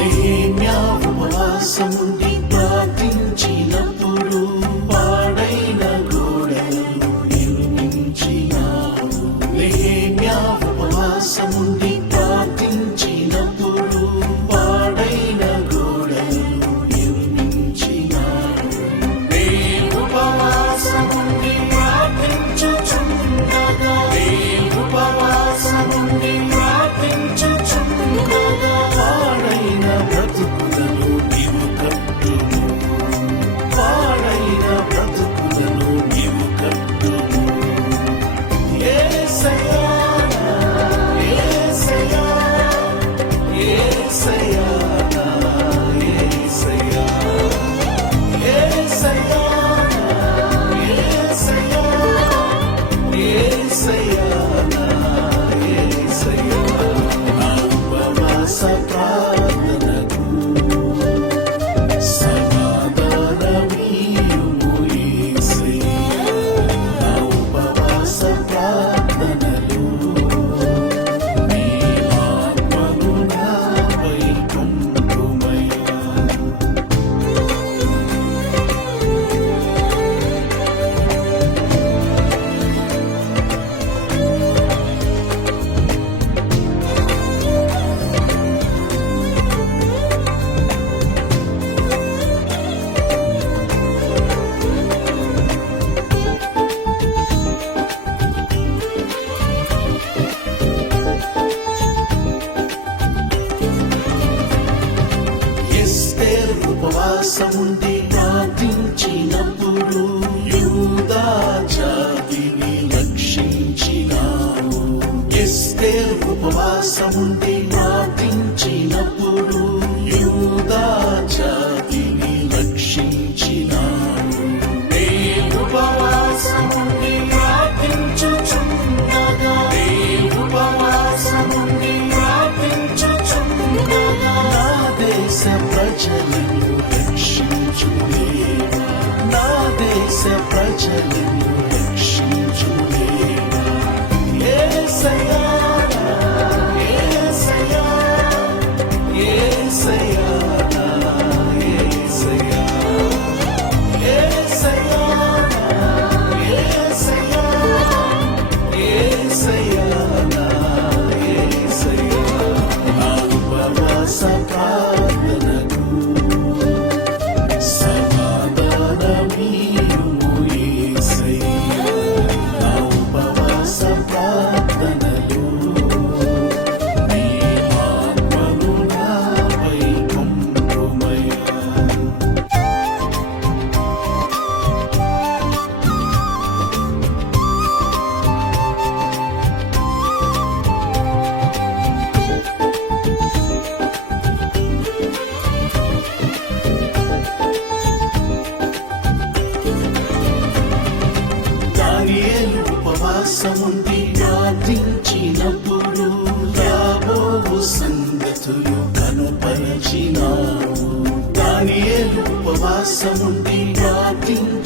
నెహెమ్యా ఉపవాసముండి ప్రార్థించినప్పుడు పాడైన గోడలను నిర్మించినావు. నెహెమ్యా ఉపవాసముండి ప్రార్థించినప్పుడు పాడైన గోడలను నిర్మించినావు. నే ఉపవాసముండి ప్రార్థించుచుండగా, నే ఉపవాసముండి ప్రార్థించుచుండగా పాడైన బ్రతుకులను నీవు కట్టుము. పాడైన బ్రతుకులను నీవు కట్టుము. యేసయ్యా, యేసయ్యా, యేసయ్యా, యేసయ్యా, యేసయ్యా, యేసయ్యా, యేసయ్యా, యేసయ్యా. నా ఉపవాస ప్రార్థనకు సమాధానమీయుము యేసయ్యా. నా ఉపవాస ప్రార్థనలు నీ ఆత్మను నాపై పంపుమయ్యా. ఎస్తేరు ఉపవాసముండి ప్రార్థించినప్పుడు యూదా జాతిని రక్షించినావు. ఎస్తేరు ఉపవాసముండి ప్రార్థించినప్పుడు యూదా జాతిని రక్షించినావు. నే ఉపవాసముండి ప్రార్థించుచుండగా, నే ఉపవాసముండి ప్రార్థించుచుండగా నా దేశ ప్రజలను రక్షించుదేవా. నా దేశ ప్రజలను రక్షించుదేవా. యేసయ్యా, యేసయ్యా, యేసయ్యా, యేసయ్యా, యేసయ్యా, యేసయ్యా, యేసయ్యా, యేసయ్యా. నా ఉపవాస ప్రార్థనకు సమాధానమీయుము యేసయ్యా. నా ఉపవాస ప్రార్థనలు నీ ఆత్మను నాపై పంపుమయ్యా. దానియేలు ఉపవాసముండి ప్రార్థించినప్పుడు రాబోవు సంగతులు కనుపరచినావు. దానియేలు ఉపవాసముండి ప్రార్థించినప్పుడు